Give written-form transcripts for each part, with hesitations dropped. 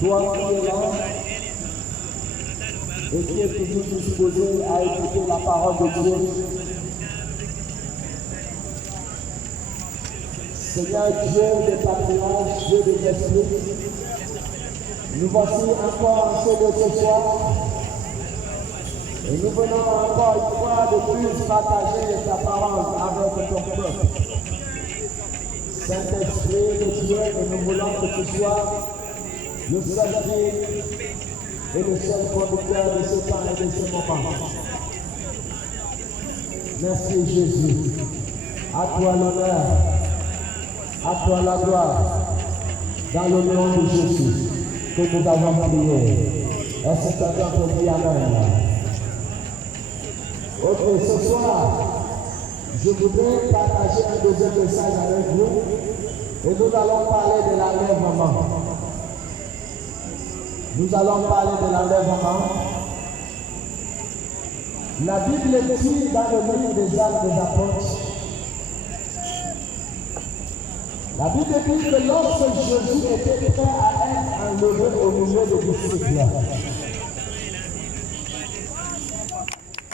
Toi qui es là et qui es toujours disposé à écouter la parole de Dieu. Seigneur Dieu des patriarches, Dieu des esprits, nous voici encore en ce soir et nous venons encore une fois de plus partager ta parole avec ton peuple. Saint-Esprit de Dieu, et nous voulons que tu sois le seul guide et le seul conducteur de ce temps et de ce moment. Merci Jésus. À toi l'honneur, à toi la gloire, dans le nom de Jésus que nous avons prié. Est-ce que quelqu'un peut dire Amen? Ok, ce soir, je voudrais partager un deuxième message avec vous et nous allons parler de l'enlèvement. Nous allons parler de l'enlèvement. La Bible dit dans le livre des Actes des Apôtres, la Bible dit que lorsque Jésus était prêt à être enlevé au milieu des disciples,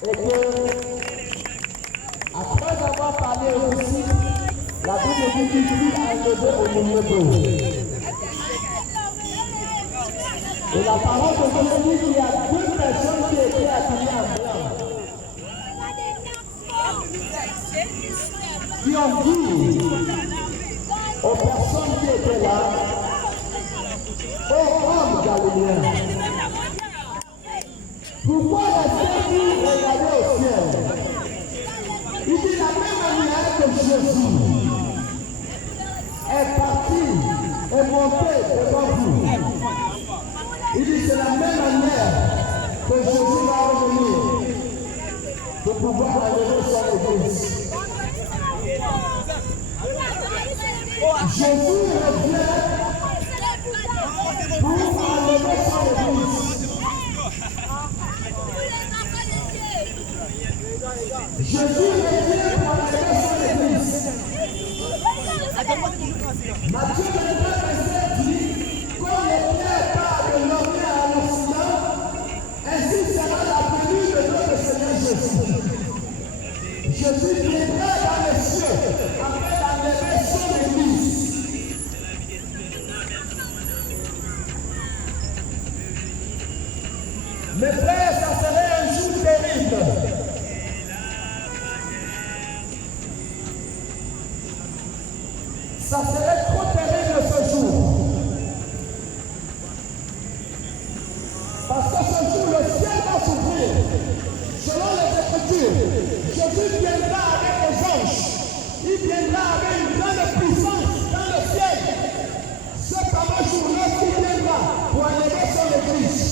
et que après avoir parlé aux disciples, la Bible dit qu'il fut enlevé au milieu d'eux. Et la parole de Dieu dit qu'il y a deux personnes qui étaient habillées en blanc, qui ont dit aux personnes qui étaient là, ô hommes galiléens, pourquoi restez-vous regarder au ciel? Il dit la même manière que Jésus est parti et monté devant vous. Il dit c'est la même manière que Jésus va revenir pour pouvoir enlever son église. Jésus revient pour enlever son église. Jésus revient pour enlever son église. Matthieu 24, verset dit, comme les pierres partent de l'Orient à l'Occident, ainsi sera la venue de notre Seigneur Jésus. Jésus viendra dans les cieux après d'enlever son église. Mes frères, ça serait un jour terrible. Ça serait trop terrible ce jour. Parce que ce jour, le ciel va s'ouvrir. Selon les Écritures, Jésus viendra avec les anges. Il viendra avec une grande puissance dans le ciel. Ce fameux jour-là, il viendra pour enlever son église.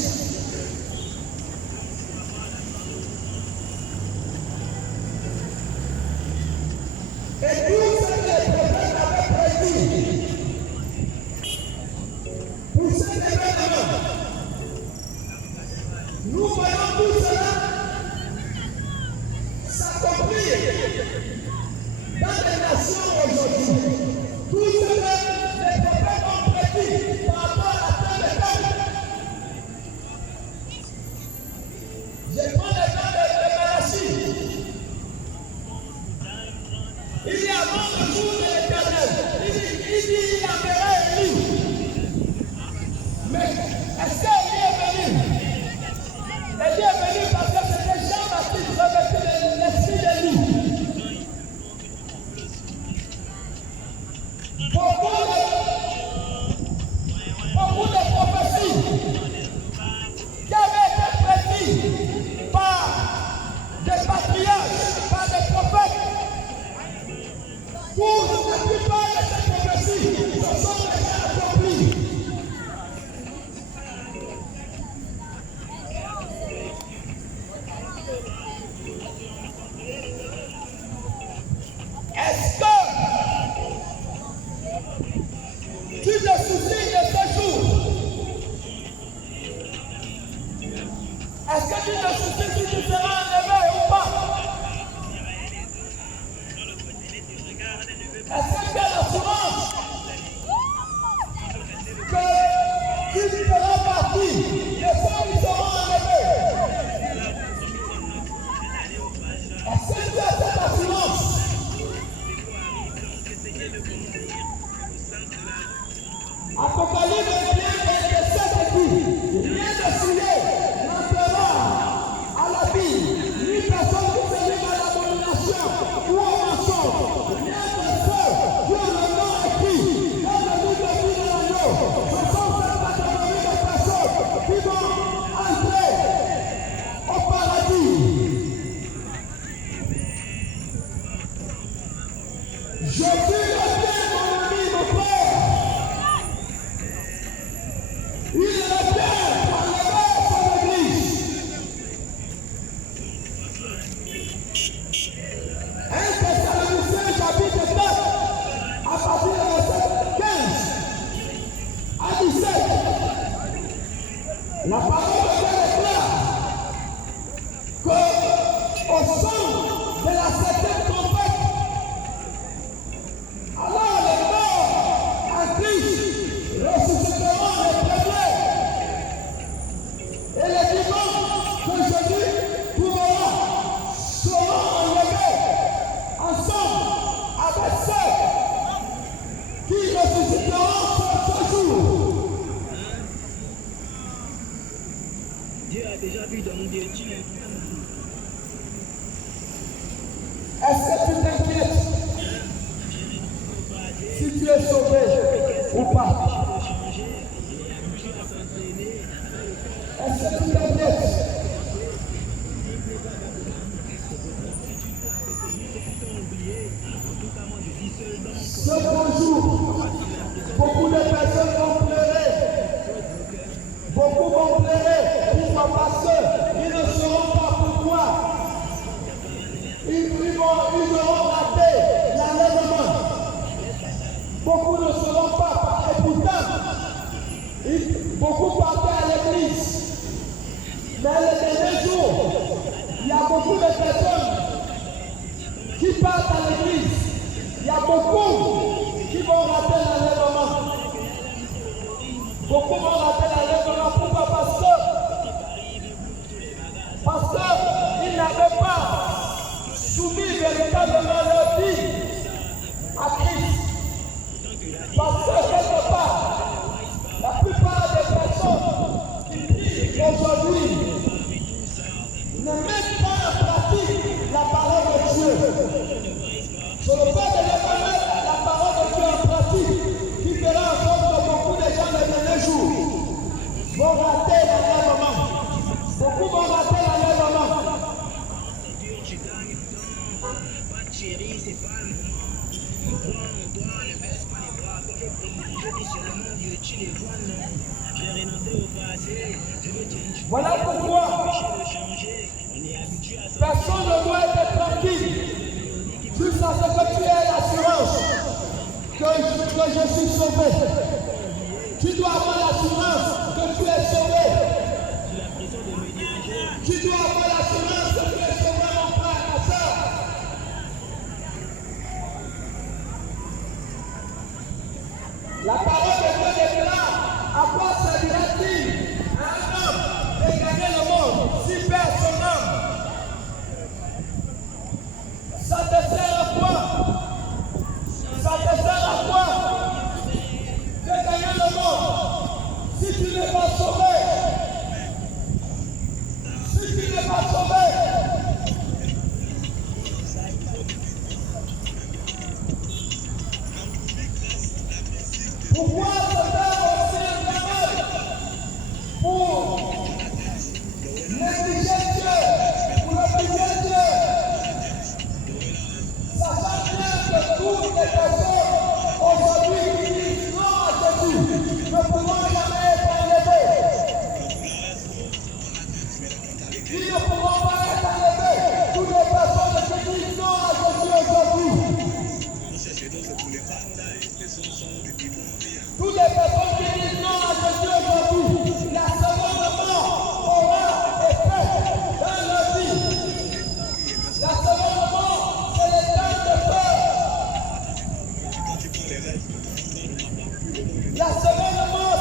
Apocalypse 27 dit, rien de souillé n'entrera à la vie, ni personne qui se livre à l'abomination ou au mensonge, rien de ceux qui ont le nom écrit dans le livre de vie de l'agneau. Ce sont cette catégorie de personnes qui vont entrer au paradis. Je dis le bien, mon ami, mon frère. Il est bien enlevé son église. 1 Thessaloniciens chapitre 9, à partir du verset 15 à 17. La parole de Dieu déclare qu'au son de la septième trompette, alors les morts en Christ ressusciteront les premiers. Et les vivants que Jésus trouvera seront enlevés ensemble avec ceux qui ressusciteront ce jour. Dieu a déjà vu dans Dieu. Est-ce que tu t'inquiètes si tu es sauvé ou pas? Est-ce que tu t'inquiètes? Ce bonjour, beaucoup de personnes vont pleurer. Beaucoup vont pleurer. Pourquoi? Parce qu'ils ne sauront pas pourquoi. Ils auront raté l'enlèvement. Beaucoup ne sauront pas. Et pourtant, beaucoup partaient à l'église. Mais les derniers jours, il y a beaucoup de personnes qui partent à l'église. Il y a beaucoup qui vont rater l'enlèvement. Beaucoup vont rater l'enlèvement. Pourquoi? Parce qu'ils n'avaient pas soumis véritablement leur vie à Christ. Parce que quelque part, la plupart des personnes qui prient aujourd'hui ne mettent pas en pratique la parole de Dieu. C'est le fait de ne mettre la parole de Dieu en pratique qui fera en sorte que beaucoup de gens les derniers jours vont rater l'enlèvement. Beaucoup vont rater l'enlèvement. Chérie, c'est pas on doit ne baisse pas les bras. Quand je dis seulement Dieu, tu les vois, non. J'ai renoncé au passé. Je veux changer. Voilà pourquoi personne ne doit être tranquille jusqu'à ce que tu aies l'assurance que je suis sauvé. Tu dois avoir l'assurance que tu es sauvé. Tu dois avoir l'assurance que tu es sauvé, mon frère, ma soeur. La parole de Dieu déclare, à quoi servira-t-il à un homme de gagner le monde s'il perd son âme? Ça te sert à quoi? Ça te sert à quoi de gagner le monde si tu n'es pas sauvé? Si tu n'es pas sauvé? Pourquoi se faire aussi un travail pour négliger Dieu, pour oublier Dieu? Sachant bien que toutes les personnes aujourd'hui qui disent non à Jésus ne pourront jamais être enlevées. Ils ne pourront pas être enlevés. Toutes les personnes qui disent non à Jésus aujourd'hui. Toutes les personnes qui disent non à Jésus aujourd'hui, la seconde mort aura effet dans leur vie. La seconde mort, c'est le temps de peur. La seconde mort,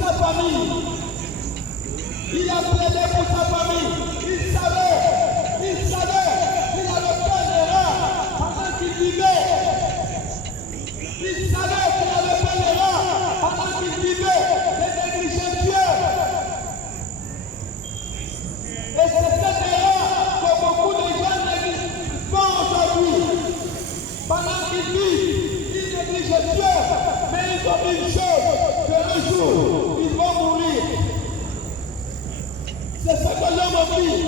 sa famille. Il a plaidé pour sa famille. Il savait qu'il avait fait l'erreur pendant qu'il vivait. Il savait qu'il avait fait l'erreur pendant qu'il vivait de négliger Dieu. Et c'est cette erreur que beaucoup de gens font aujourd'hui. Pendant qu'ils vivent, ils négligent Dieu, mais ils ont une chose, qu'un jour, ils vont mourir. C'est ce que l'homme vit.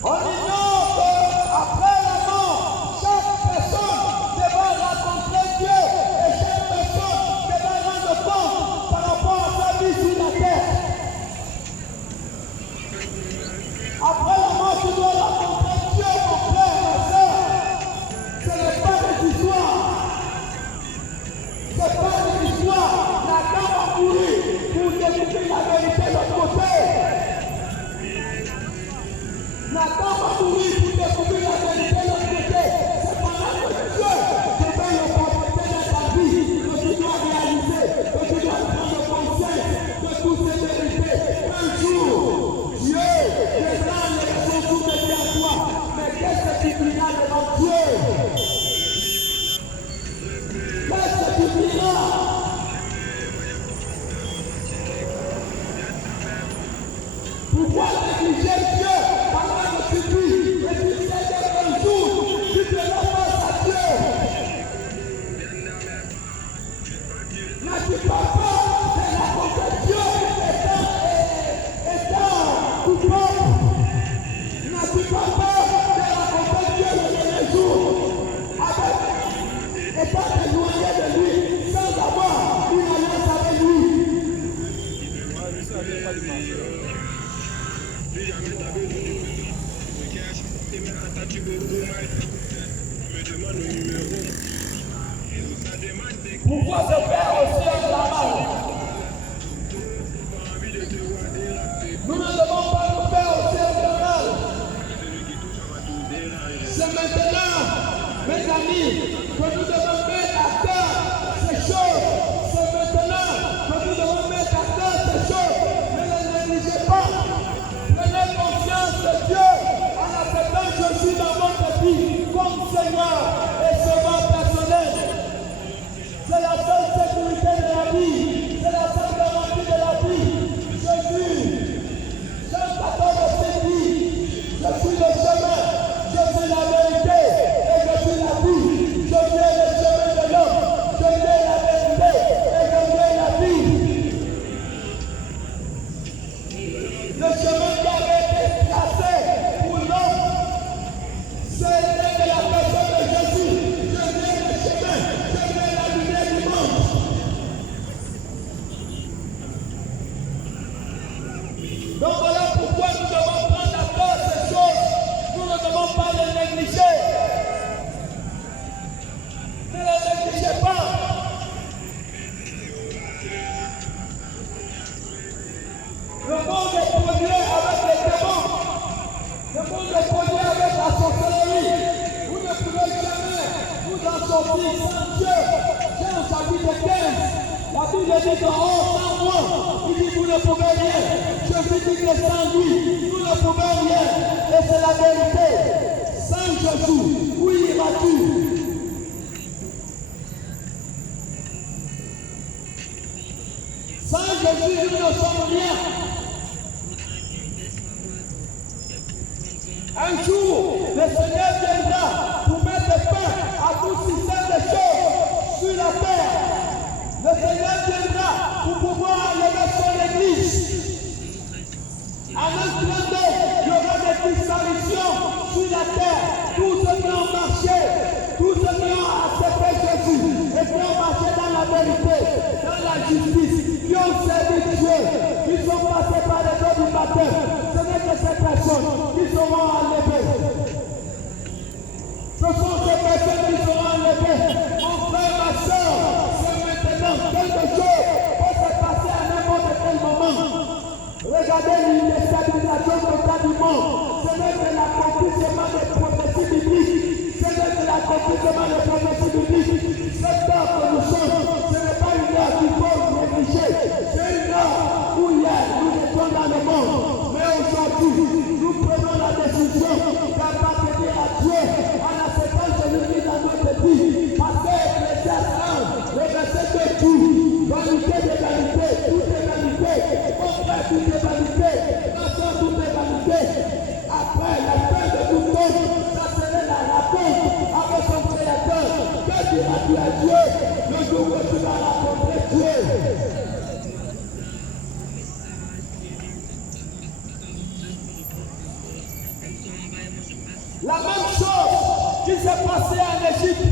On ignore qu'après la mort, chaque personne devra rencontrer Dieu et chaque personne devra rendre compte par rapport à sa vie sur la terre. Après la mort, tu dois rencontrer Dieu, mon frère, ma soeur. Ce n'est pas des histoires. Ce n'est pas des histoires. La dame a couru pour découvrir la vérité de l'autre côté. Nathan va mourir pour découvrir la vérité de l'autre côté. C'est pendant que Dieu te donne l'opportunité dans ta vie que tu dois réaliser, que tu dois prendre conscience de toutes ces vérités. Un jour, Dieu viendra les raisons tout mettez à toi. Mais qu'est-ce que tu diras devant Dieu? Qu'est-ce que tu diras? Pourquoi négliger Dieu? N'as-tu pas peur de rencontrer Dieu étant coupable? N'as-tu pas peur de rencontrer Dieu le dernier jour étant éloigné de lui sans avoir une alliance avec lui? Pourquoi se faire aussi un travail? Nous ne devons pas nous faire aussi un travail. C'est maintenant, mes amis, que nous devons mettre à cœur ces choses. C'est maintenant que nous devons mettre à cœur ces choses. Ne les négligez pas. Prenez conscience de Dieu en acceptant Jésus dans votre vie comme Seigneur et Sauveur personnel. C'est la seule sécurité de la vie. C'est la seule garantie de la vie. Jésus, Jean 14 dit, je suis le chemin, je suis la vérité et je suis la vie. Je suis le chemin de l'homme, je suis la vérité et je suis la vie. Le chemin qui avait été tracé pour l'homme, c'est de la personne de Jésus. Je suis le chemin, je suis la lumière du monde. Donc voilà pourquoi nous devons prendre à cœur ces choses. Nous ne devons pas les négliger. Ne les négligez pas. Le monde est produit avec les démons. Le monde est produit avec la sorcellerie. Vous ne pouvez jamais vous en sortir sans Dieu. Jean chapitre 15. La Bible dit qu'en haut, sans moi, il dit vous ne pouvez rien. Jésus dit que sans lui, nous ne pouvons rien. Et c'est la vérité. Sans Jésus, où iras-tu? Sans Jésus, nous ne sommes rien. Un jour, le Seigneur viendra pour mettre fin à tout système de choses sur la terre. Le Seigneur viendra pour pouvoir enlever son église. En un clin d'œil, il y aura des disparitions sur la terre. Tous ceux qui ont marché, tous ceux qui ont accepté Jésus et qui ont marché dans la vérité, dans la justice, qui ont servi Dieu, qui sont passés par les eaux du baptême, ce n'est que ces personnes qui seront enlevées. Ce sont ces personnes qui seront enlevées. Mon frère, ma soeur, c'est maintenant quelque chose peut se passer à n'importe quel moment. Regardez les stabilisations totales du monde. Ce n'est que l'accomplissement de diras tu es Dieu, le jour où tu vas rencontrer Dieu. La même chose qui s'est passée en Égypte,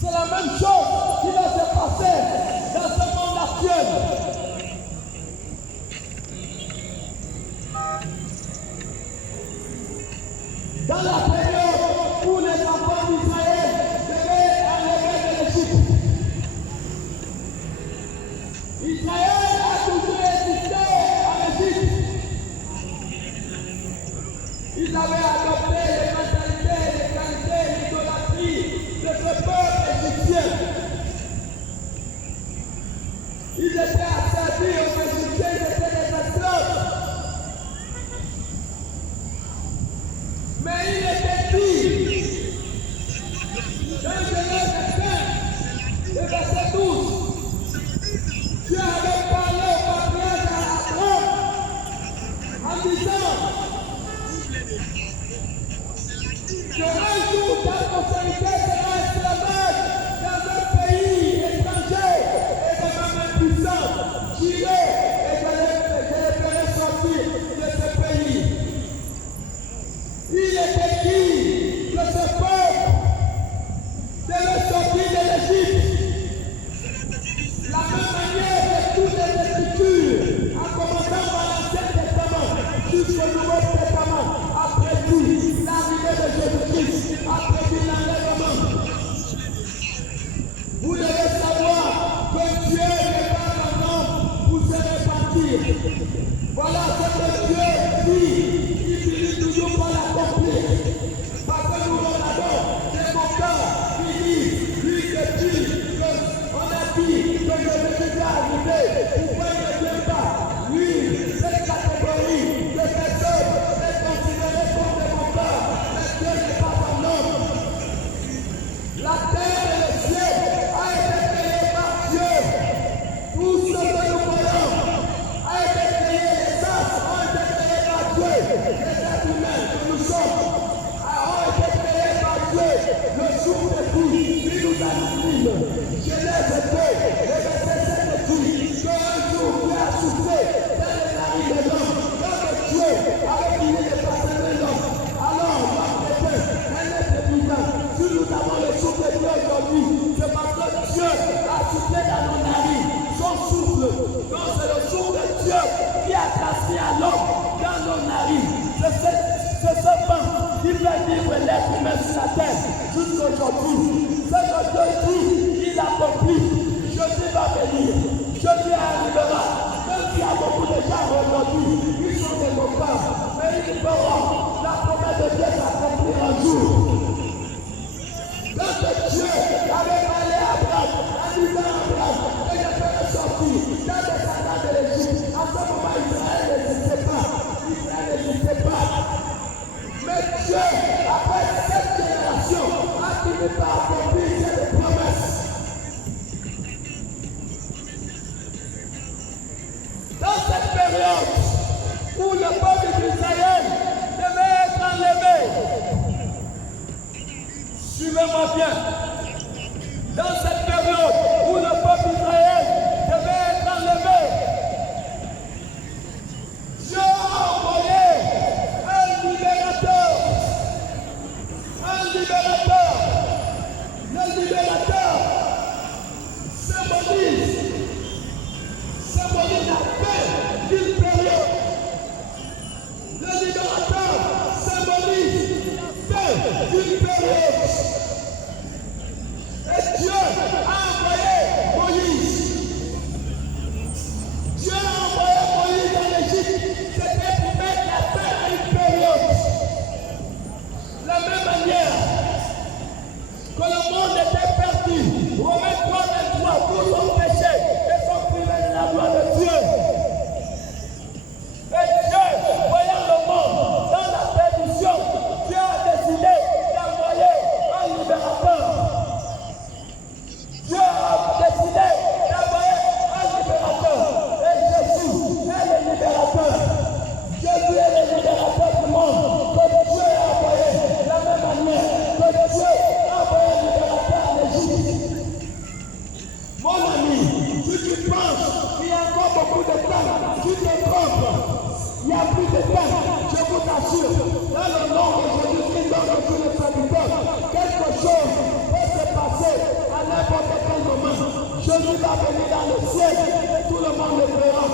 c'est la même chose qui va se passer dans ce monde actuel. Dans la période où les enfants d'Israël devaient enlever de l'Égypte, Israël a toujours existé en Égypte. Ils avaient adopté les mentalités, les qualités, l'idolâtrie de ce peuple égyptien. Ils étaient asservis aux Égyptiens, ils étaient des esclaves. Mais il était dit, dans Genèse 15, le verset 12, Dieu avait parlé au patriarche Abraham en disant que un jour ta postérité sera esclavage dans un pays étranger et de ma main puissante. J'irai et je les ferai sortir de ce pays. Il était dit que ce peuple devait sortir de l'Égypte. La même manière que toutes les Écritures, en commençant par l'Ancien Testament jusqu'au Nouveau Testament, après tout, l'arrivée de Jésus-Christ, après tout l'enlèvement. Vous devez savoir que Dieu n'est pas un homme pour se répartir. Voilà ce que Dieu dit. Il finit toujours par l'accomplir. Parce que nous regardons des moqueurs qui disent, lui qui dit, on a dit que je vais déjà arriver. Pourquoi il ne vient pas? Lui, cette catégorie de personnes est considérée comme des moqueurs. Mais Dieu n'est pas un homme. La terre et le ciel a été créés par Dieu. Tout ce que nous voyons a été créé, les astres ont été créés par Dieu. Les êtres humains que nous sommes ont été créés par Dieu. Le jour de tout, il nous a dit, Genèse 2, le verset 7 dit qu'un jour Dieu a soufflé dans les narines de l'homme. Quand Dieu avait fini de passer de l'homme, alors l'homme était un être vivant. Si nous avons le souffle de Dieu aujourd'hui, c'est parce que Dieu a soufflé dans nos narines. Son souffle, donc c'est le souffle de Dieu qui a transmis à l'homme dans nos narines. C'est ce vent qui fait vivre l'être humain sur la terre jusqu'aujourd'hui. Ce que Dieu dit, il accomplit. Jésus va venir. Jésus arrivera. Même s'il y a beaucoup de gens aujourd'hui, ils sont des moqueurs, mais ils verront la promesse de Dieu s'accomplir un jour. Lorsque Dieu avait parlé à Abraham, en disant à Abraham que je ferai sortir dans les descendants de l'Égypte, à ce moment Israël n'existait pas. Israël n'existait pas. Mais Dieu, après cette génération, a fini par accomplir cette promesse. Dans cette période où le peuple d'Israël devait être enlevé, suivez-moi bien, dans cette période où le peuple d'Israël devait être enlevé, Dieu a envoyé un libérateur. Le libérateur symbolise la fin d'une période. Le libérateur symbolise la fin d'une période. voiture, dans le nom de Jésus-Christ, dans le jour de serviteur, quelque chose peut se passer à n'importe quel moment. Jésus va venir dans le ciel et tout le monde le verra.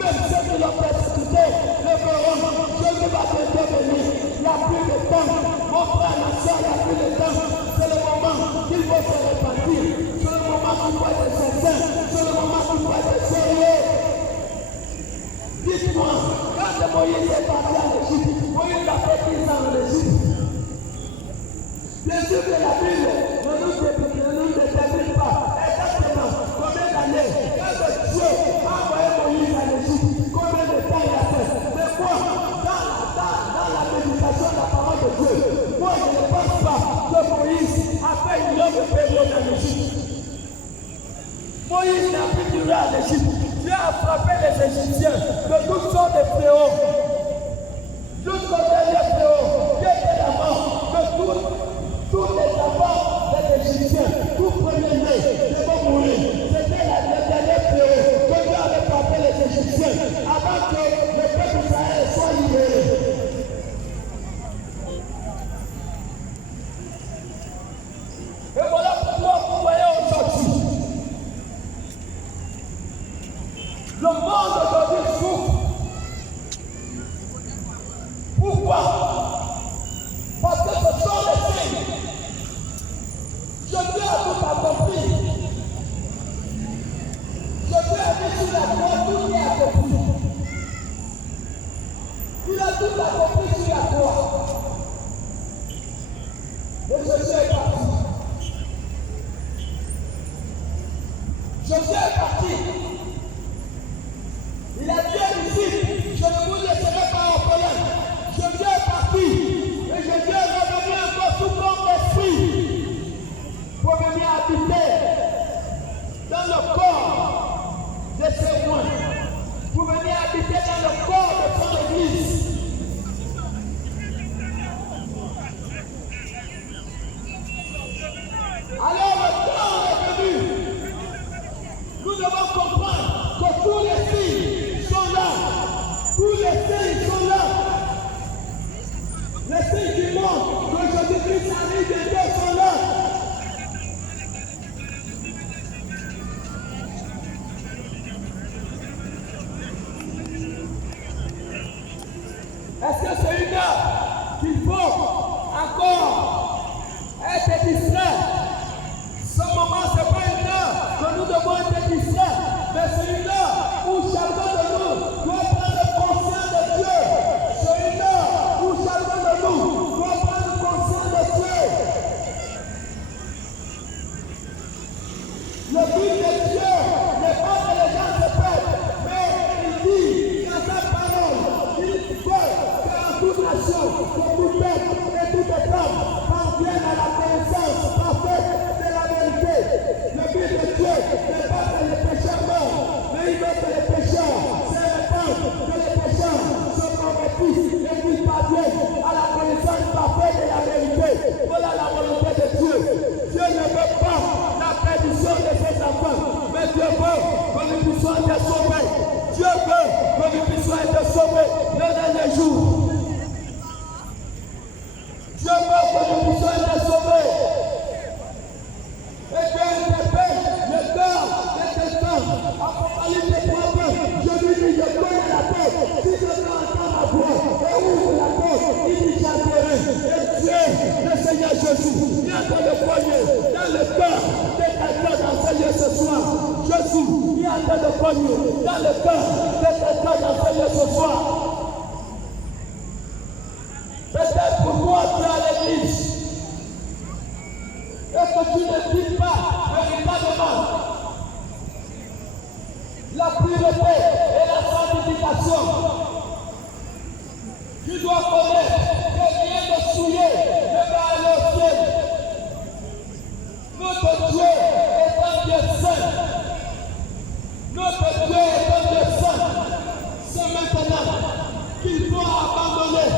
Même ceux qui l'ont persécuté le verront. Jésus va bientôt venir. Il n'y a plus de temps. Mon frère, ma soeur, il n'y a plus de temps. C'est le moment qu'il faut se repentir. C'est le moment qu'il faut être sincère. C'est le moment qu'il faut être sérieux. Dites-moi, quand Moïse est parti en Égypte, Moïse a fait 10 ans en Égypte. Bien sûr que la Bible ne nous détermine pas exactement combien d'années. Quand Dieu a envoyé Moïse en Égypte, combien de temps il a fait. Mais moi, dans la méditation de la parole de Dieu, moi je ne pense pas que Moïse a fait une longue période en Égypte. Moïse n'a plus duré en Égypte. Dieu a frappé les Égyptiens de toutes sortes de fléaux. Jusqu'au dernier fléau, qui était la mort de tous les enfants des Égyptiens, tout premier-né, devaient mourir. C'était le dernier fléau que Dieu avait frappé les Égyptiens avant que le peuple d'Israël soit libéré. Et voilà pourquoi vous voyez aujourd'hui. Le monde aujourd'hui souffre. Pourquoi? Parce que ce sont les signes. Jésus a tout accompli. Jésus a dit sur la croix, tout est accompli. Il a tout accompli sur la croix. Et Jésus est parti. Jésus est parti. Il a dit à ici, je ne vous laisserai pas orphelin. Jésus est parti. Et Jésus est revenu encore sous forme d'esprit pour venir habiter dans le corps de ses témoins. Pour venir habiter dans le corps de son église. Alors le temps est venu. Nous devons comprendre que tous les signes sont là. Tous les signes sont là. Les signes qui montrent que Jésus-Christ arrive et Dieu sont là. Est-ce que c'est une heure qu'il faut encore être distrait? Ce moment, ce n'est pas une heure que nous devons être distraits, mais c'est une heure où chacun de nous doit prendre conscience de Dieu. C'est une heure où chacun de nous doit prendre conscience de Dieu. Le but de Dieu n'est pas que les gens se perdent, mais il dit dans sa parole, il veut qu'en toute nation, que tout peuple et toute femme parviennent à la connaissance parfaite de la vérité. Le but de Dieu n'est pas que les pécheurs meurent, mais il veut que les pécheurs se répandent, que les pécheurs se convertissent et qu'ils parviennent à la connaissance parfaite de la vérité. Voilà la volonté de Dieu. Dieu ne veut pas la perdition de ses enfants, mais Dieu veut que nous puissions être sauvés. Dieu veut que nous puissions être sauvés le dernier jour. Dieu veut que nous puissions être sauvés. Et Dieu interpelle le cœur de quelqu'un. Apocalypse 3, je lui dis, je connais la tête. Si je veux entendre ma voix et ouvre la porte, il dit, j'entrerai. Et Dieu, le Seigneur Jésus, vient de le poigner dans le cœur de quelqu'un d'enseigner ce soir. Jésus vient de le poigner dans le cœur de quelqu'un d'enseigner ce soir. Peut-être pour toi, tu es à l'église. Et que tu ne dis pas véritablement la pureté et la sanctification. Tu dois connaître que rien de souillé ne va aller au ciel. Notre Dieu est un Dieu saint. Notre Dieu est un Dieu saint. C'est maintenant qu'il doit abandonner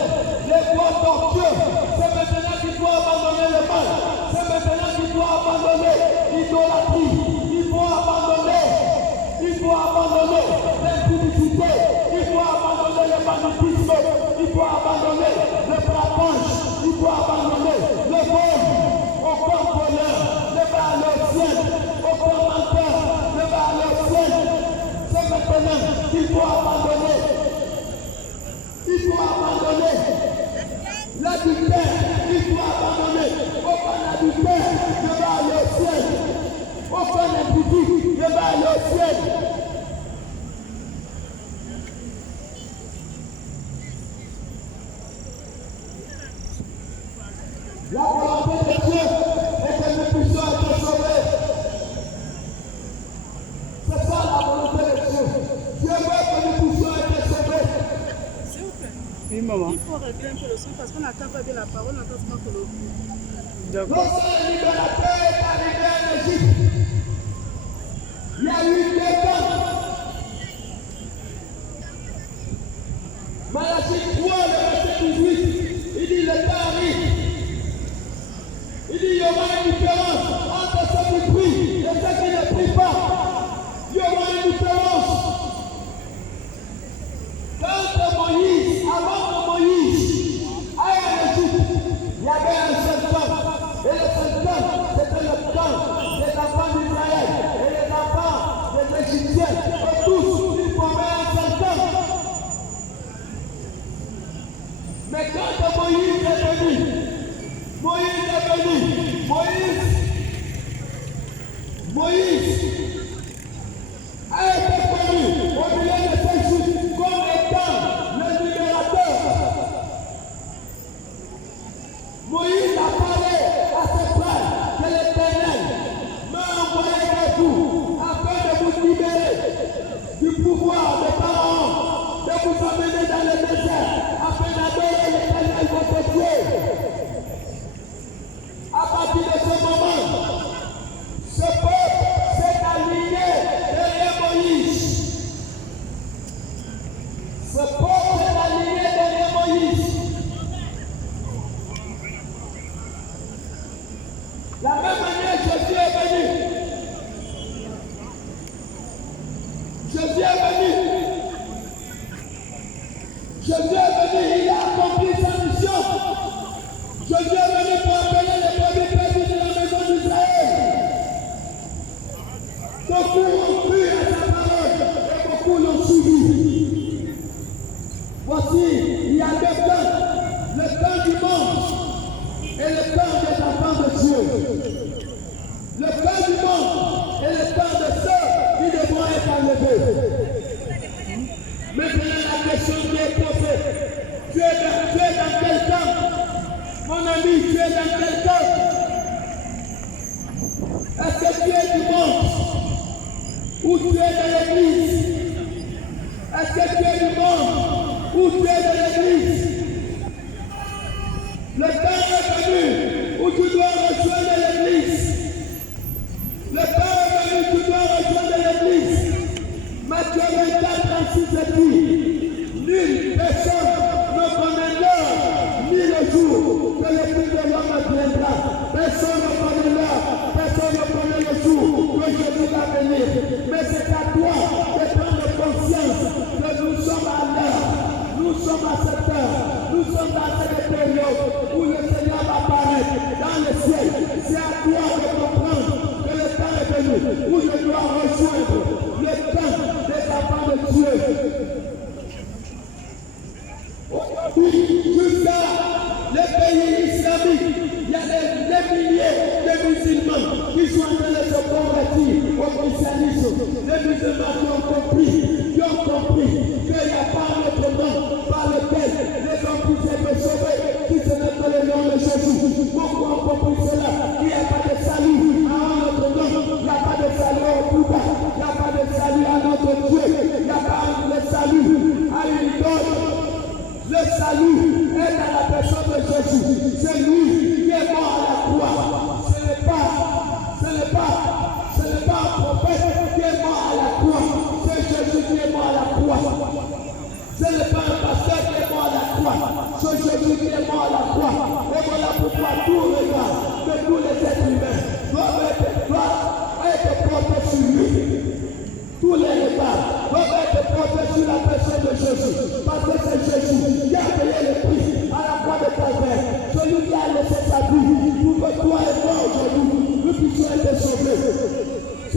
les voies tortueuses. C'est maintenant qu'il doit abandonner le mal. C'est maintenant qu'il doit abandonner l'idolâtrie. Il faut abandonner l'impudicité. Il faut abandonner le banditisme. Il faut abandonner décapage, il doit abandonner le vol, aucun voleur ne va aller au ciel, aucun menteur ne va aller au ciel. C'est maintenant qu'il faut abandonner. Il faut abandonner l'adultère, il faut abandonner. Aucun adultère ne va aller au ciel. Aucun individu ne va aller au ciel. La volonté de Dieu est que nous puissions être sauvés. C'est ça la volonté de Dieu. Dieu veut que nous puissions être sauvés. S'il vous plaît. Oui, maman. Il faut régler un peu le son parce qu'on n'entend pas bien la parole, on n'entend pas que le bruit. D'accord. Lorsque le libérateur est arrivé en Égypte, il y a eu 2 temps. Malachie 3, le verset 18, il dit le temps arrive. Il dit il y aura une différence entre ceux qui prient et ceux qui ne prient pas. Il y aura une différence. Quand Moïse, avant que Moïse aille en Égypte, il y avait un seul temps. Et le seul temps, c'était le temps des enfants d'Israël et les enfants des Égyptiens. Et tous, ils formaient un seul temps. Mais quand Moïse est venu, Moïse a été connu au milieu de ses jours comme étant le libérateur. Moïse a parlé à ses frères que l'Éternel m'a envoyé vers vous afin de vous libérer du pouvoir de Pharaon, de vous amener dans le désert afin d'adorer l'Éternel votre Dieu. À partir de ce moment, ce peuple s'est aligné derrière Moïse. Ce peuple s'est aligné derrière Moïse. La même manière, Jésus est venu. Jésus est venu. Jésus est venu, il a accompli sa mission. Jésus est venu pour appeler les premiers perdus de la maison d'Israël. Beaucoup ont cru à sa parole et beaucoup l'ont suivi. Voici, il y a 2 temps, le temps du monde et le temps des enfants de Dieu. Le temps du monde et le temps de ceux qui devront être enlevés. Maintenant, la question qui est posée, tu es dans quel temps? Mon ami, tu es dans quel temps? Est-ce que tu es du monde? Ou tu es de l'église? Est-ce que tu es du monde? Ou tu es de l'église? Le temps est venu où tu dois rejoindre l'église. Le temps est venu où tu dois rejoindre l'église. Matthieu 24, 36 dit, nulle personne ne connaît l'heure ni le jour que le Fils de l'homme viendra. Personne ne connaît l'heure, personne ne connaît le jour que Jésus va venir. Mais c'est à toi de prendre conscience que nous sommes à l'heure, nous sommes à cette heure, nous sommes dans cette période où le Seigneur va apparaître dans le ciel. C'est à toi de comprendre que le temps est venu où je dois rejoindre le temps des enfants de Dieu. Jusqu'à les pays islamiques, il y a des milliers de musulmans qui sont en train de se convertir au christianisme. Les musulmans qui ont compris qu'il n'y a pas un autre nom par lequel les hommes puissent être sauvés, si ce n'est que le nom de Jésus. Beaucoup ont compris cela, qu'il n'y a pas de salut à un autre nom, il n'y a pas de salut au Bouddha, il n'y a pas de salut à notre Dieu, il n'y a pas de salut à une idole. Le salut est dans la personne de Jésus. C'est lui qui est mort à la croix. Ce n'est pas un prophète qui est mort à la croix. C'est Jésus qui est mort à la croix. Ce n'est pas un pasteur qui est mort à la croix. C'est Jésus qui est mort à la croix. Et voilà pourquoi tout regard de tous les êtres humains doivent être portés sur lui. Tous les regards doivent être portés sur la personne de Jésus. Parce que c'est Jésus qui a payé le prix à la croix de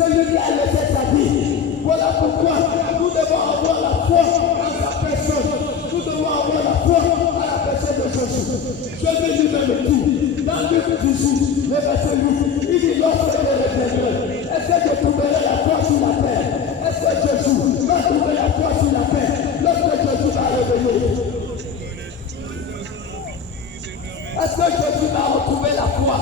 celui qui a laissé sa vie. Voilà pourquoi nous devons avoir la foi en sa personne. Nous devons avoir la foi à la personne de Jésus. Jésus lui-même dit, dans Luc 18, le verset 8, il dit lorsque je reviendrai, est-ce que je trouverai la foi sur la terre? Est-ce que Jésus va trouver la foi sur la terre lorsque Jésus va revenir? Est-ce que Jésus va retrouver la foi?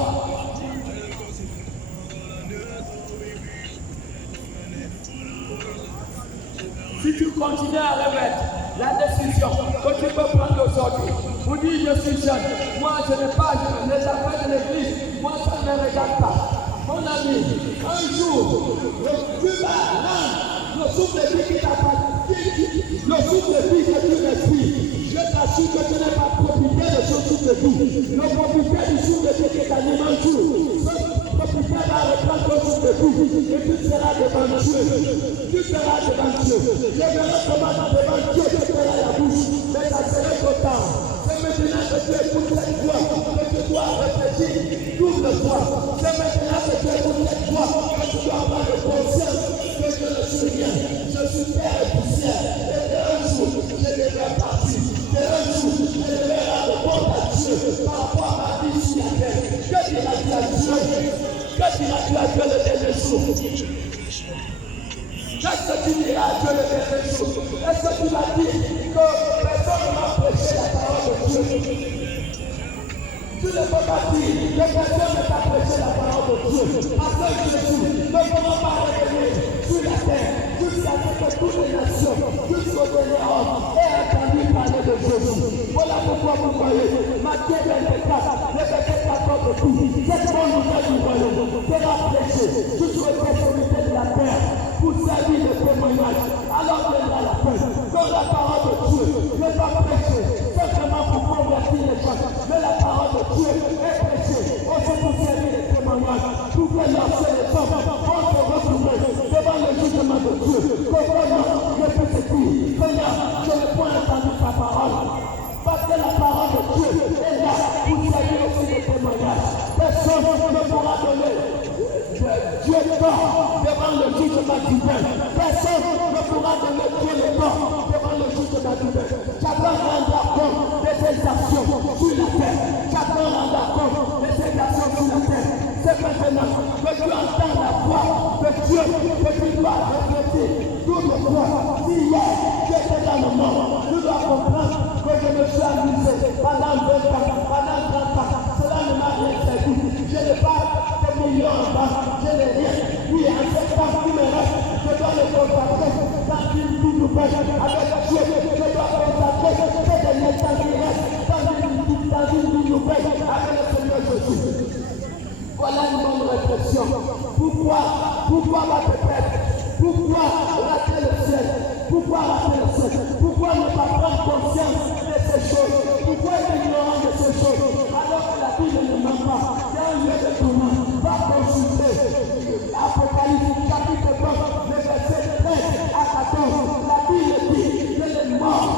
Si tu continues à remettre la décision que tu peux prendre aujourd'hui, vous dites je suis jeune, moi je n'ai pas les affaires de l'église, moi ça ne me regarde pas. Mon ami, un jour, tu vas rendre le souffle de vie qui t'appartient, le souffle de vie que tu respires. Je t'assure que tu n'es pas profité de ce souffle de vie. Le profiter du souffle de vie qui t'anime un jour. Ce profiter va reprendre ton souffle de vie et tu seras devant Dieu. Tu seras devant Dieu. Je verrai comment devant Dieu tu feras la bouche, mais ça serait trop tard. C'est maintenant que tu écoutes cette voix, que tu dois réfléchir double fois. C'est maintenant que tu écoutes cette voix, que tu dois avoir de conscience que je ne suis rien. Je suis terre et poussière. Et un jour, je devrais partir. Et un jour, je devrais rendre compte à Dieu par rapport à ma vie sur la terre. Que diras-tu à Dieu? Que diras-tu à Dieu le dernier jour? Qu'est-ce que tu diras à Dieu le dernier jour? Est-ce que tu vas dire que personne ne m'a prêché la parole de Dieu? Tu ne peux pas dire que personne ne t'a prêché la parole de Dieu. Parce que Jésus ne pourra pas revenir sur la terre jusqu'à ce que toutes les nations, jusqu'au dernier homme, aient entendu parler de Jésus. Voilà pourquoi vous voyez, Matthieu 24, le verset 14 de tout. Cette bonne nouvelle du royaume sera prêchée jusqu'aux extrémités de la terre pour servir de témoignage. Alors viendra la fin. Donc la parole de Dieu n'est pas prêchée simplement pour convertir les gens, mais la parole de Dieu est prêchée aussi pour servir de témoignage, pour que lancer les hommes vont se retrouver devant le jugement de Dieu. Comment je peux te dire, Seigneur, je n'ai point entendu ta parole. Parce que la parole de Dieu est là pour servir aussi de témoignage. Personne ne pourra donner Dieu tort devant le jugement divin. Personne ne pourra donner Dieu le tort devant le jugement divin. Chacun rendra compte de ses actions sur la terre. Chacun rendra compte de ses actions sur la terre. C'est maintenant que tu entends la voix de Dieu que tu dois regretter. Toute fois, si hier tu étais dans le monde, tu dois comprendre que je me suis amusé pendant 20 ans, pendant 30 ans. Cela ne m'a rien servi. Je n'ai pas de millions en banque. Je n'ai rien. Oui, en ce temps qui me reste, je dois le consacrer dans une vie nouvelle avec Dieu. Je dois consacrer ces derniers temps qui restent dans une vie nouvelle avec le Seigneur Jésus. Voilà une bonne réflexion. Pourquoi va te perdre? Pourquoi rater le ciel? Pourquoi rater le ciel? Pourquoi ne pas prendre conscience de ces choses? Pourquoi être ignorant de ces choses? Alors que la Bible ne ment pas. C'est un lieu de tourment. Va consulter Apocalypse chapitre 20, le verset 13 à 14. La Bible dit que les morts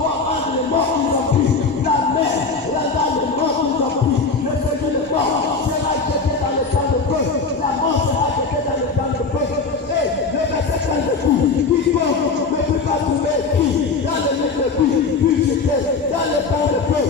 vont rendre les morts qu'ils ont pris. La mer rendra les morts qu'ils ont pris. Le Seigneur des morts sera jeté dans le temps de feu. La mort sera jetée dans le temps de feu. Et le verset 15 de tout, quiconque ne peut pas trouver qui dans le lieu de vie, puis jeté dans le temps de feu.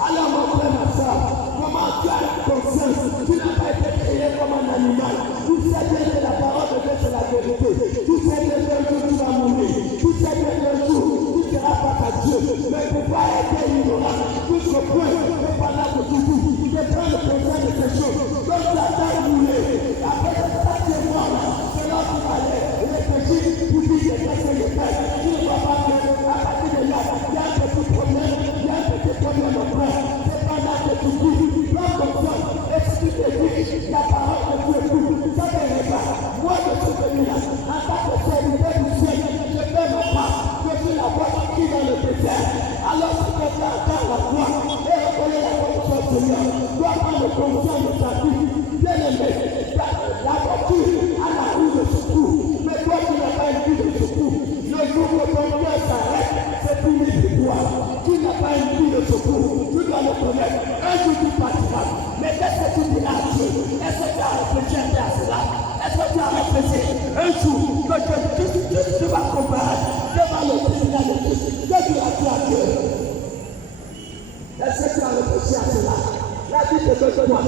Alors mon frère, ma soeur, comment tu as conscience? Tu n'as pas été créé comme un animal. Tu sais bien que la parole de Dieu c'est la vérité. Tu sais bien qu'un jour tu vas mourir. Tu sais bien qu'un jour tu seras face à Dieu. Mais pourquoi être ignorant jusqu'au point que pendant que tu vis, tu prends le conscience de ces choses. Donc tu as tant roulé. Après ce mois-là, c'est là que tu vas aller réfléchir. Tu dis que qu'est-ce que je fais? Tu ne vois pas que à partir de là, il y a un petit problème. Il y a un petit problème au frère. C'est pendant que tu vis, prends conscience. Et si tu te dis, la parole de Dieu écoute, ça ne regarde. Moi, je suis venu là, en tant que serviteur du ciel, je fais ma part. Je suis la voix qui est dans le désert. Alors, si tu entends la voix et reconnais la voix de ton Seigneur, dois prendre conscience de ta vie. Bien aimé, la voiture a la roue de secours. Mais toi, tu n'as pas une vie de secours. Le jour que ton cœur s'arrête, c'est fini pour toi. Tu n'as pas une vie de secours. Tu dois le connaître. Un jour, tu partiras. Mais qu'est-ce que tu diras à Dieu? Est-ce que tu as réfléchi à ça? tu as réfléchi un jour que tu vas comprendre devant le tribunal de Dieu que tu as dit à Dieu. Est-ce que tu as réfléchi à cela? La vie te donne quoi?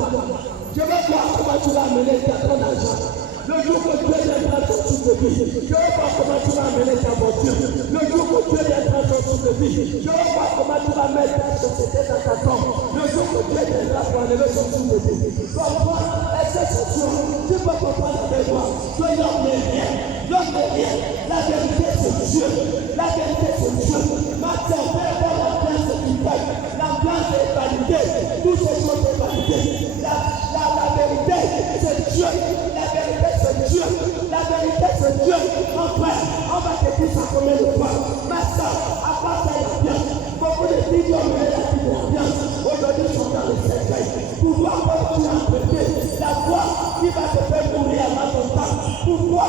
Je veux voir comment tu vas amener ton argent. Le jour que Dieu viendra sur toute vie, je veux voir comment tu vas amener ta voiture. Le jour que Dieu viendra sur toute vie, je veux voir comment tu vas mettre ta société dans ta tombe. Le jour que Dieu viendra pour enlever sur toute vie. Comprends, est-ce que c'est sûr? Tu peux comprendre avec moi que l'homme n'est rien. L'homme n'est rien. La vérité c'est Dieu. La vérité c'est Dieu. Maintenant, peu importe la place du peuple, la place est validée. Toutes ces choses sont validées. La vérité c'est Dieu. La vérité c'est Dieu. La vérité c'est Dieu. Mon frère, on va te dire ça combien de fois. Ma soeur, à part ça, il y a bien. Beaucoup de filles ont mené la vie de la bien. Aujourd'hui, ils sont dans le cercueil. Pouvoir comme tu as prêté la voix qui va te faire mourir avant ton temps. Pourquoi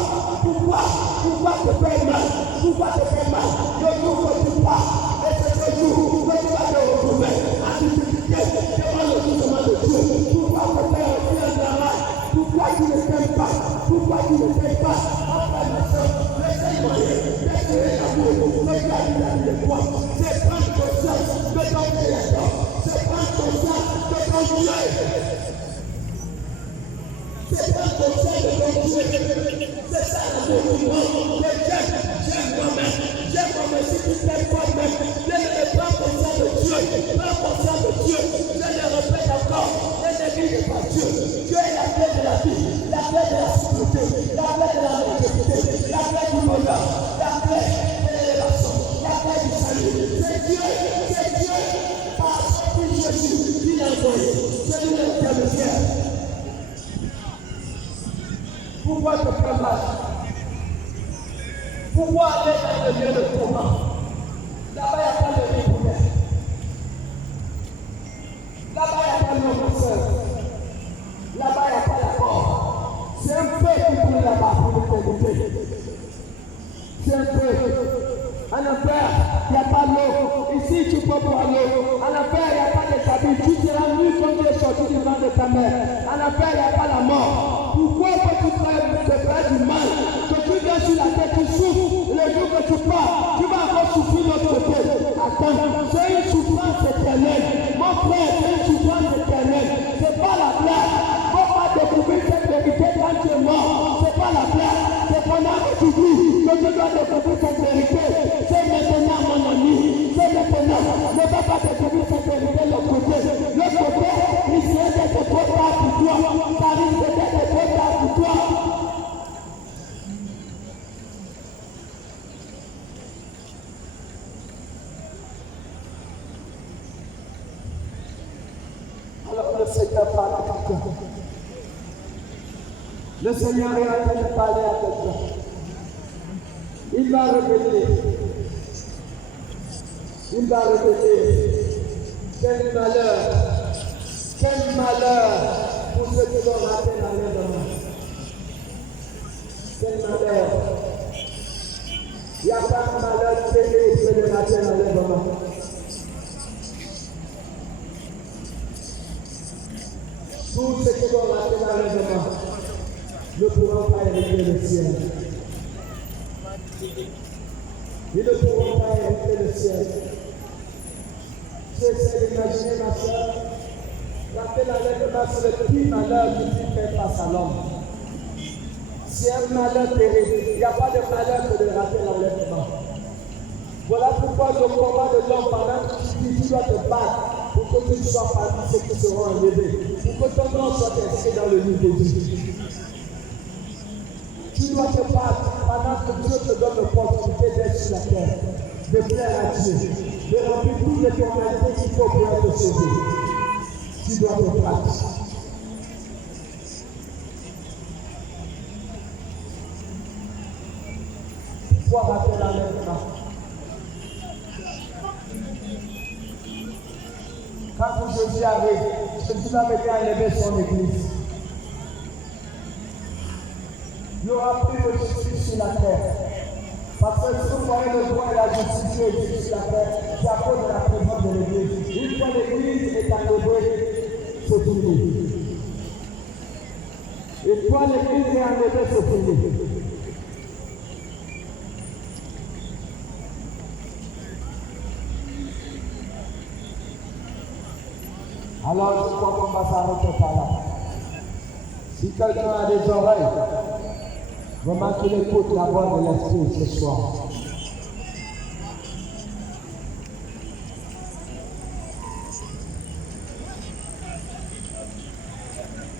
te faire mal? Pourquoi te faire mal? Le jour que tu pars, et c'est ce jour que tu vas te retrouver à t'utiliser devant le jugement de Dieu. Pourquoi te faire aussi un travail? Pourquoi tu ne t'aimes pas? Pourquoi tu ne t'aimes pas? Après ma soeur, laissez-moi d'être l'amour. Mais tu as dit la vie de toi. C'est prendre conscience de ton créateur. C'est prendre conscience de ton Dieu. C'est prendre conscience de ton Dieu. C'est ça l'amour du monde. J'aime moi-même. J'aime moi-même. Si tu t'aimes toi-même, je prends conscience de Dieu. Prends conscience de Dieu. Je le répète encore. Ne néglige pas Dieu. Dieu est la clé de la vie, la clé de la sécurité, la clé de la longévité, la clé du bonheur, la clé de l'élévation, la clé du salut. C'est Dieu, par Jésus qui l'a envoyé. C'est lui l'intermédiaire. Pourquoi te faire mal? Pourquoi aller dans le lieu de tourment? Là-bas, il n'y a pas de vie pour elle. Là-bas, il n'y a pas de professeur. Là-bas, il n'y a pas d'accord. C'est un peu qui brûle là-bas pour l'éternité. C'est un peu. En enfer, il n'y a pas l'eau. Ici, tu peux boire l'eau. En enfer, il n'y a pas de cabine. Tu seras nu comme tu es sorti du ventre de ta mère. En enfer, il n'y a pas la mort. Pourquoi peux-tu te faire du mal? Que tu viens sur la tête, tu souffres. Le jour que tu pars, tu vas encore souffrir de l'autre côté. Attends, c'est une souffrance éternelle. Mon frère, c'est une souffrance éternelle. Ce n'est pas la blague. Il ne faut pas découvrir cette vérité quand tu es mort. Ce n'est pas la blague. C'est pendant que tu vis que tu dois découvrir cette vérité. C'est maintenant, mon ami. C'est maintenant. Ne va pas découvrir cette vérité de l'autre côté. L'autre côté, il risque d'être trop tard pour toi. Ça risque d'être trop tard pour toi. Alors le Seigneur parle à quelqu'un. Le Seigneur est en train de parler à quelqu'un. Il va révéler. Il va révéler. Quel malheur pour ceux qui vont rater l'enlèvement. Quel malheur. Il n'y a pas de malheur qui est de rater l'enlèvement. Tous ceux qui vont rater l'enlèvement ne pourront pas hériter le ciel. Ils ne pourront pas hériter le ciel. J'essaie d'imaginer ma soeur, rater l'enlèvement, c'est le pire malheur qui peut faire face à l'homme. C'est un malheur terrible. Il n'y a pas de malheur que de rater l'enlèvement. Voilà pourquoi le combat de l'homme, pendant que tu dois te battre pour que tu sois parmi ceux qui seront enlevés, pour que ton nom soit inscrit dans le livre de Dieu. Tu dois te battre pendant que Dieu te donne l'opportunité d'être sur la terre, de plaire à Dieu, de remplir toutes les formalités qu'il faut pour être sauvé. Tu dois te battre. Pourquoi rater l'enlèvement? Quand Jésus arrive, Jésus avait bien enlevé son église. Il y aura plus de justice sur la terre. Parce que si vous voyez le droit et la justice qui existe sur la terre, c'est à cause de la présence de l'église. Une fois l'église est enlevée, c'est fini. Et toi, l'église est enlevée, c'est fini. Alors, je crois qu'on va s'arrêter par là. Si quelqu'un a des oreilles, vraiment qu'il écoute la voix de l'Esprit ce soir.